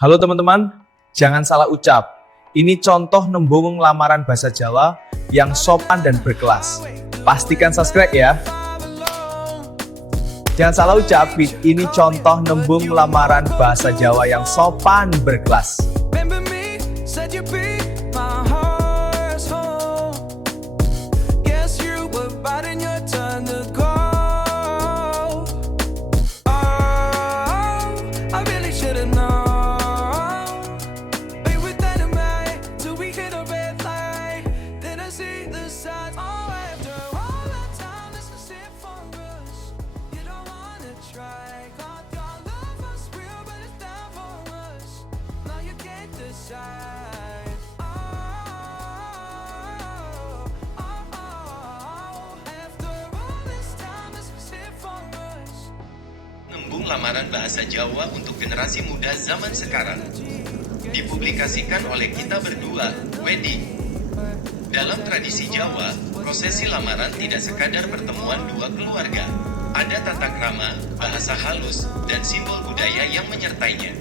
Halo teman-teman, jangan salah ucap. Ini contoh nembung lamaran bahasa Jawa yang sopan dan berkelas. Pastikan subscribe ya. Jangan salah ucap, ini contoh nembung lamaran bahasa Jawa yang sopan berkelas. Nembung lamaran bahasa Jawa untuk generasi muda zaman sekarang. Dipublikasikan oleh Kita Berdua, Wedding. Dalam tradisi Jawa, prosesi lamaran tidak sekadar pertemuan dua keluarga. Ada tata krama, bahasa halus, dan simbol budaya yang menyertainya.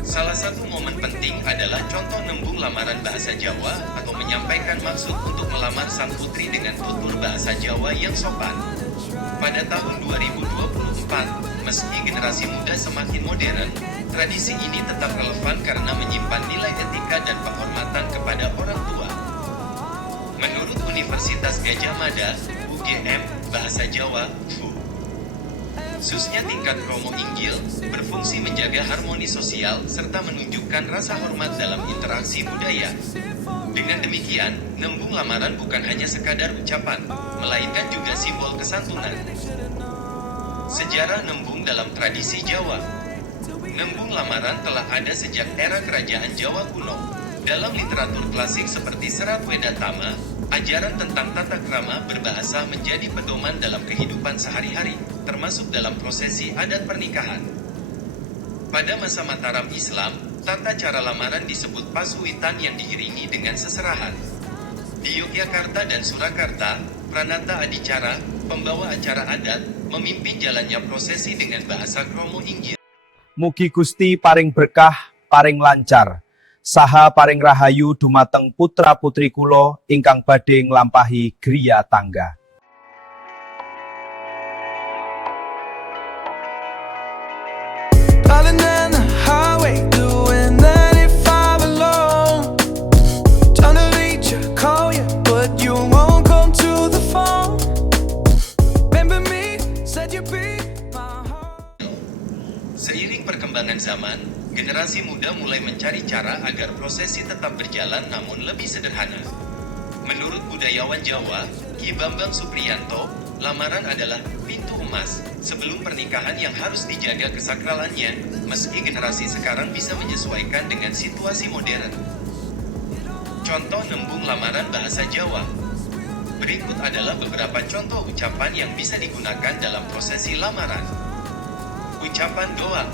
Salah satu momen penting adalah contoh nembung lamaran bahasa Jawa atau menyampaikan maksud untuk melamar sang putri dengan tutur bahasa Jawa yang sopan. Pada tahun 2024, meski generasi muda semakin modern, tradisi ini tetap relevan karena menyimpan nilai etika dan penghormatan kepada orang tua. Menurut Universitas Gadjah Mada, UGM, Bahasa Jawa, Susnya tingkat kromo inggil, berfungsi menjaga harmoni sosial serta menunjukkan rasa hormat dalam interaksi budaya. Dengan demikian, nembung lamaran bukan hanya sekadar ucapan, melainkan juga simbol kesantunan. Sejarah nembung dalam tradisi Jawa. Nembung lamaran telah ada sejak era kerajaan Jawa kuno. Dalam literatur klasik seperti Serat Wedatama, ajaran tentang tata krama berbahasa menjadi pedoman dalam kehidupan sehari-hari, termasuk dalam prosesi adat pernikahan. Pada masa Mataram Islam, tata cara lamaran disebut pasuwitan yang diiringi dengan seserahan. Di Yogyakarta dan Surakarta, Pranata Adicara, pembawa acara adat, memimpin jalannya prosesi dengan bahasa kromo inggil. Mugi Gusti paring berkah, paring lancar. Saha paring rahayu dumateng putra-putri kula ingkang badhe nglampahi griya tangga. Seiring perkembangan zaman, generasi muda mulai mencari cara agar prosesi tetap berjalan namun lebih sederhana. Menurut budayawan Jawa, Ki Bambang Supriyanto, lamaran adalah pintu emas sebelum pernikahan yang harus dijaga kesakralannya, meski generasi sekarang bisa menyesuaikan dengan situasi modern. Contoh nembung lamaran bahasa Jawa. Berikut adalah beberapa contoh ucapan yang bisa digunakan dalam prosesi lamaran. Ucapan doa.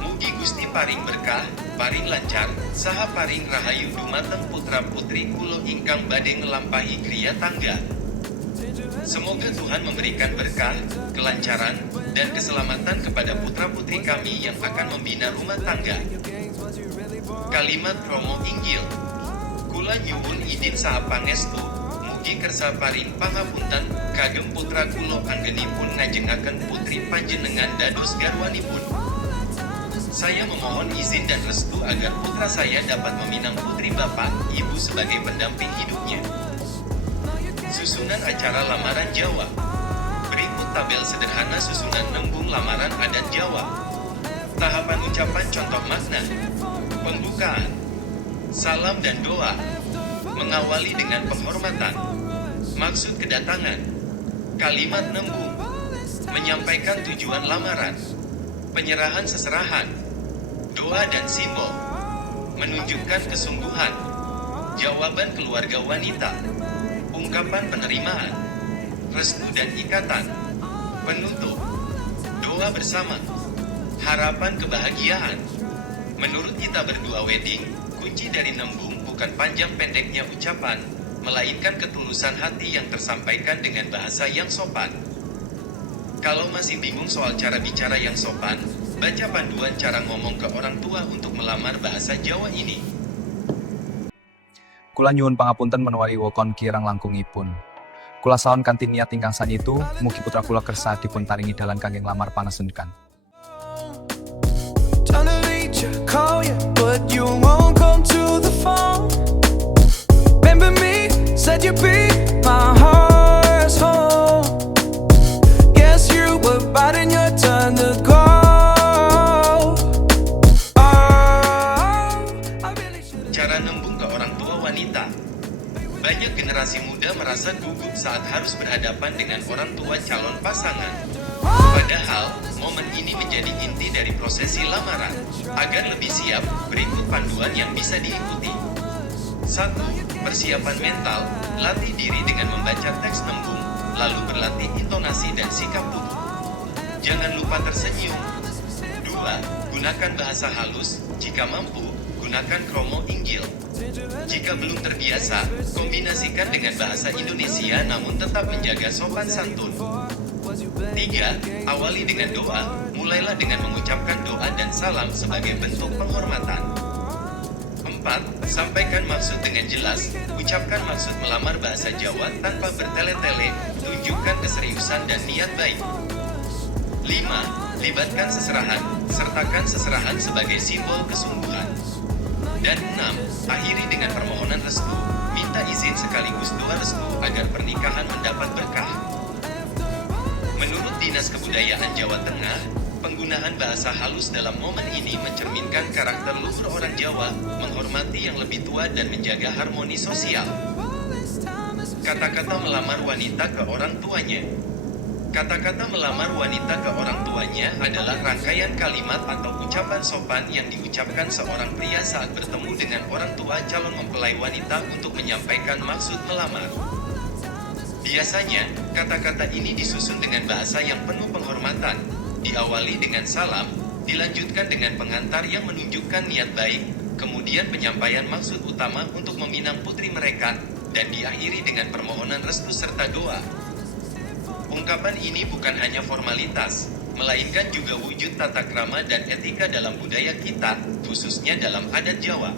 Mugi Gusti paring berkah, paring lancar, saha paring rahayu dumateng putra-putri kula ingkang badhe nglampahi griya tangga. Semoga Tuhan memberikan berkah, kelancaran, dan keselamatan kepada putra-putri kami yang akan membina rumah tangga. Kalimat kromo inggil. Kula nyuwun idin saha pangestu, mugi kersa paring pangapunten kagem putra kula anggenipun ngajengaken putri panjenengan dados garwanipun. Saya memohon izin dan restu agar putra saya dapat meminang putri bapak, ibu sebagai pendamping hidupnya. Susunan acara lamaran Jawa. Berikut tabel sederhana susunan nembung lamaran adat Jawa. Tahapan ucapan contoh makna. Pembukaan. Salam dan doa. Mengawali dengan penghormatan. Maksud kedatangan. Kalimat nembung. Menyampaikan tujuan lamaran. Penyerahan seserahan. Doa dan simbol. Menunjukkan kesungguhan. Jawaban keluarga wanita. Ungkapan penerimaan. Restu dan ikatan. Penutup. Doa bersama. Harapan kebahagiaan. Menurut Kita Berdua Wedding, kunci dari nembung bukan panjang pendeknya ucapan, melainkan ketulusan hati yang tersampaikan dengan bahasa yang sopan. Kalau masih bingung soal cara bicara yang sopan, Baca panduan cara ngomong ke orang tua untuk melamar bahasa Jawa ini. Kula nyuwun pangapunten menawi wekon kirang langkungipun. Kula saon kanthi niat ingkang sanitu, mugi putra kula kersa dipun paringi dalan kangge nglamar pangasunkan. Trying to reach you, call you, but you won't come to the phone. Remember me, said you'd be my heart's home. Guess you were biding your turn to go. Cara nembung ke orang tua wanita. Banyak generasi muda merasa gugup saat harus berhadapan dengan orang tua calon pasangan. Padahal, momen ini menjadi inti dari prosesi lamaran. Agar lebih siap, berikut panduan yang bisa diikuti. 1. Persiapan mental. Latih diri dengan membaca teks nembung, lalu berlatih intonasi dan sikap tubuh. Jangan lupa tersenyum. 2. Gunakan bahasa halus. Jika mampu, gunakan kromo inggil. Jika belum terbiasa, kombinasikan dengan bahasa Indonesia namun tetap menjaga sopan santun. 3. Awali dengan doa. Mulailah dengan mengucapkan doa dan salam sebagai bentuk penghormatan. 4. Sampaikan maksud dengan jelas. Ucapkan maksud melamar bahasa Jawa tanpa bertele-tele. Tunjukkan keseriusan dan niat baik. 5. Libatkan seserahan. Sertakan seserahan sebagai simbol kesungguhan. Dan 6. Akhiri dengan permohonan restu. Minta izin sekaligus doa restu agar pernikahan mendapat berkah. Menurut Dinas Kebudayaan Jawa Tengah, penggunaan bahasa halus dalam momen ini mencerminkan karakter luhur orang Jawa, menghormati yang lebih tua dan menjaga harmoni sosial. Kata-kata melamar wanita ke orang tuanya. Kata-kata melamar wanita ke orang tuanya adalah rangkaian kalimat atau ucapan sopan yang diucapkan seorang pria saat bertemu dengan orang tua calon mempelai wanita untuk menyampaikan maksud melamar. Biasanya, kata-kata ini disusun dengan bahasa yang penuh penghormatan, diawali dengan salam, dilanjutkan dengan pengantar yang menunjukkan niat baik, kemudian penyampaian maksud utama untuk meminang putri mereka, dan diakhiri dengan permohonan restu serta doa. Ungkapan ini bukan hanya formalitas, melainkan juga wujud tata krama dan etika dalam budaya kita, khususnya dalam adat Jawa.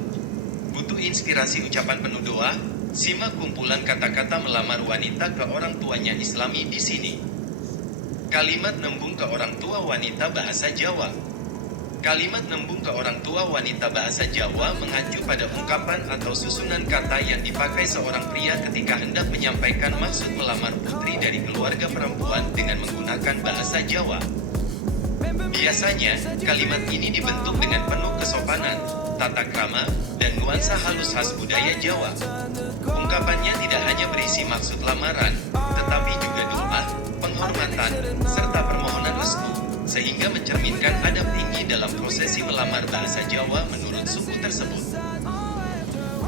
Butuh inspirasi ucapan penuh doa? Simak kumpulan kata-kata melamar wanita ke orang tuanya Islami di sini. Kalimat nembung ke orang tua wanita bahasa Jawa. Kalimat nembung ke orang tua wanita bahasa Jawa mengacu pada ungkapan atau susunan kata yang dipakai seorang pria ketika hendak menyampaikan maksud melamar putri dari keluarga perempuan dengan menggunakan bahasa Jawa. Biasanya, kalimat ini dibentuk dengan penuh kesopanan, tata krama, dan nuansa halus khas budaya Jawa. Ungkapannya tidak hanya berisi maksud lamaran, tetapi juga doa, penghormatan, serta permohonan restu, sehingga mencerminkan adab tinggi dalam prosesi melamar bahasa Jawa menurut suku tersebut.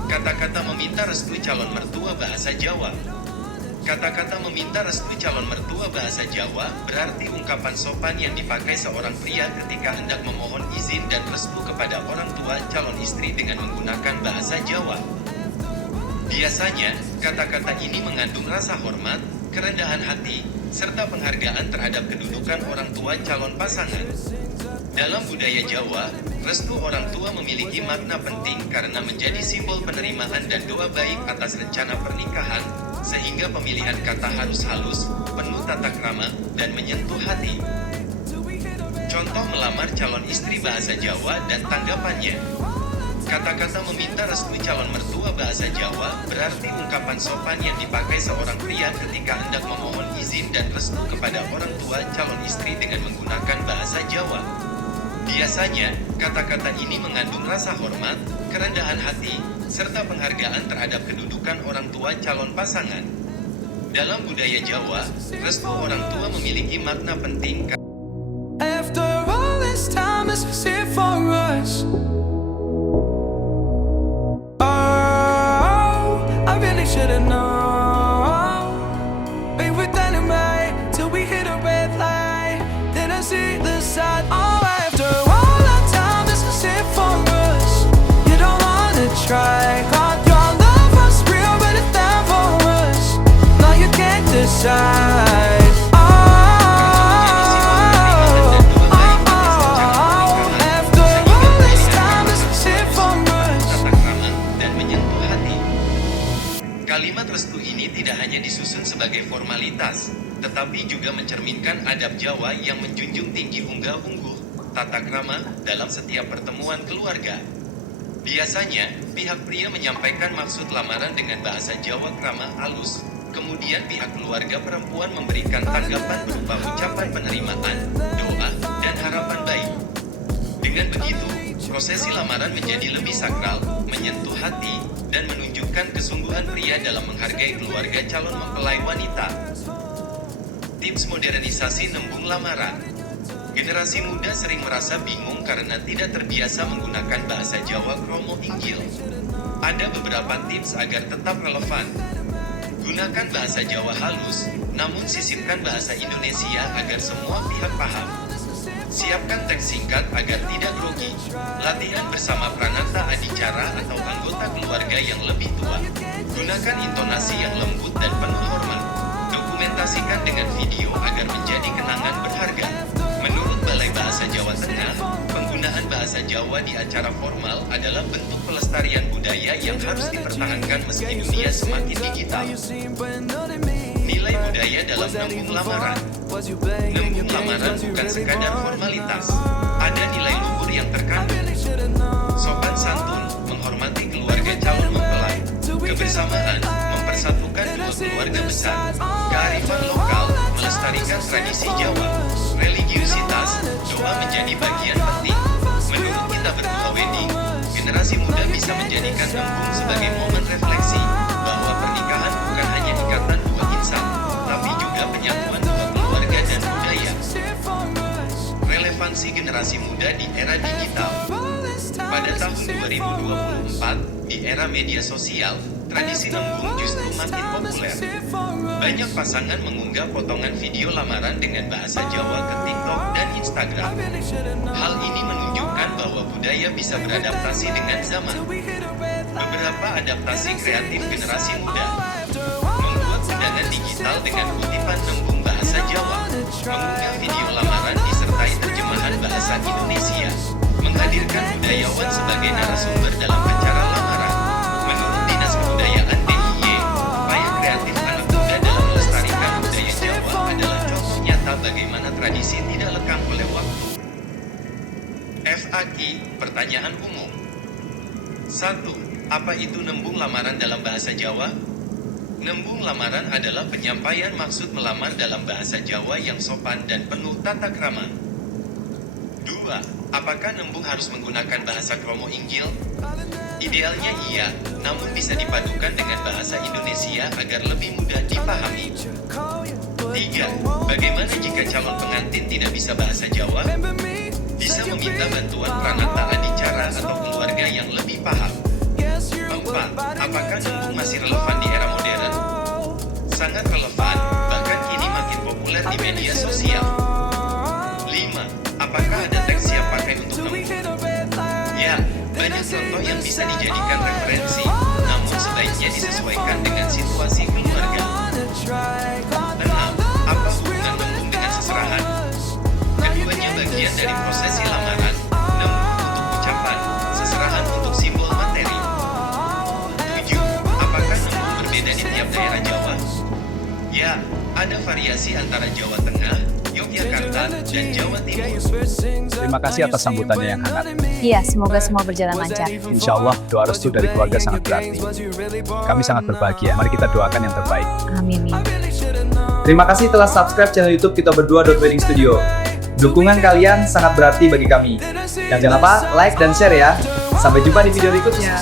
Kata-kata meminta restu calon mertua bahasa Jawa. Kata-kata meminta restu calon mertua bahasa Jawa berarti ungkapan sopan yang dipakai seorang pria ketika hendak memohon izin dan restu kepada orang tua calon istri dengan menggunakan bahasa Jawa. Biasanya, kata-kata ini mengandung rasa hormat, kerendahan hati, serta penghargaan terhadap kedudukan orang tua calon pasangan. Dalam budaya Jawa, restu orang tua memiliki makna penting karena menjadi simbol penerimaan dan doa baik atas rencana pernikahan, sehingga pemilihan kata harus halus, penuh tata krama, dan menyentuh hati. Contoh melamar calon istri bahasa Jawa dan tanggapannya. Kata-kata meminta restu calon mertua bahasa Jawa berarti ungkapan sopan yang dipakai seorang pria ketika hendak memohon izin dan restu kepada orang tua calon istri dengan menggunakan bahasa Jawa. Biasanya, kata-kata ini mengandung rasa hormat, kerendahan hati, serta penghargaan terhadap kedudukan orang tua calon pasangan. Dalam budaya Jawa, restu orang tua memiliki makna penting. After all this time is here for us. I really should've known. Be with anyway till we hit a red light. Then I see the side. Oh, after all that time, this is it for us. You don't wanna try. God, your love was real, but it's there for us. Now you can't decide. Oh, oh, oh, oh. disusun sebagai formalitas, tetapi juga mencerminkan adab Jawa yang menjunjung tinggi unggah-ungguh, tata krama, dalam setiap pertemuan keluarga. Biasanya, pihak pria menyampaikan maksud lamaran dengan bahasa Jawa krama halus, kemudian pihak keluarga perempuan memberikan tanggapan berupa ucapan penerimaan, doa, dan harapan baik. Dengan begitu, prosesi lamaran menjadi lebih sakral, menyentuh hati, dan menunjukkan kesungguhan pria dalam menghargai keluarga calon mempelai wanita. Tips modernisasi nembung lamaran. Generasi muda sering merasa bingung karena tidak terbiasa menggunakan bahasa Jawa kromo inggil. Ada beberapa tips agar tetap relevan. Gunakan bahasa Jawa halus, namun sisipkan bahasa Indonesia agar semua pihak paham. Siapkan teks singkat agar tidak grogi. Latihan bersama pranata adicara atau anggota keluarga yang lebih tua. Gunakan intonasi yang lembut dan penuh hormat. Dokumentasikan dengan video agar menjadi kenangan berharga. Menurut Balai Bahasa Jawa Tengah, penggunaan bahasa Jawa di acara formal adalah bentuk pelestarian budaya yang harus dipertahankan meski dunia semakin digital. Nilai budaya dalam nembung lamaran. Nembung lamaran bukan sekadar formalitas. Ada nilai luhur yang terkandung. Sopan santun, menghormati keluarga calon mempelai. Kebersamaan, mempersatukan dua keluarga besar. Kearifan lokal, melestarikan tradisi Jawa. Religiusitas, doa menjadi bagian penting. Menurut Kita Berdua Wedding, generasi muda bisa menjadikan nembung sebagai momen refleksi bahwa pernikahan bukan hanya ikatan dua insan, tapi juga penyatuan dua keluarga dan budaya. Relevansi generasi muda di era digital. Pada tahun 2024, di era media sosial, tradisi nembung justru makin populer. Banyak pasangan mengunggah potongan video lamaran dengan bahasa Jawa ke TikTok dan Instagram. Hal ini menunjukkan bahwa budaya bisa beradaptasi dengan zaman. Beberapa adaptasi kreatif generasi muda. Membuat undangan digital dengan kutipan nembung bahasa Jawa. Mengunggah video lamaran disertai terjemahan bahasa Indonesia. Menghadirkan budayawan sebagai narasumber dalam acara lamaran. Menurut Dinas Kebudayaan DIY, upaya kreatif anak muda dalam melestarikan budaya Jawa adalah contoh nyata bagaimana tradisi tidak lekang oleh waktu. FAQ, pertanyaan umum. 1. Apa itu nembung lamaran dalam bahasa Jawa? Nembung lamaran adalah penyampaian maksud melamar dalam bahasa Jawa yang sopan dan penuh tata krama. 2. Apakah nembung harus menggunakan bahasa kromo inggil? Idealnya iya, namun bisa dipadukan dengan bahasa Indonesia agar lebih mudah dipahami. 3. Bagaimana jika calon pengantin tidak bisa bahasa Jawa? Bisa meminta bantuan pranata adicara atau keluarga yang lebih paham. 4. Apakah nembung masih relevan di era modern? Sangat relevan, bahkan kini makin populer di media sosial. 5. Apakah ada teks siap pakai untuk nembung? Ya, banyak contoh yang bisa dijadikan referensi, namun sebaiknya disesuaikan dengan situasi keluarga. 6. Apa hubungan nembung dengan seserahan? Keduanya bagian dari prosesi lamaran, nembung untuk ucapan, seserahan untuk simbol materi. 7. Apakah nembung berbeda di tiap daerah Jawa? Ya, ada variasi antara Jawa Tengah, Yogyakarta, dan Jawa Timur. Terima kasih atas sambutannya yang hangat. Iya, semoga semua berjalan lancar. Insya Allah, doa restu dari keluarga sangat berarti. Kami sangat berbahagia. Mari kita doakan yang terbaik. Amin. Terima kasih telah subscribe channel YouTube Kita Berdua Wedding Studio. Dukungan kalian sangat berarti bagi kami. Dan jangan lupa like dan share ya. Sampai jumpa di video berikutnya.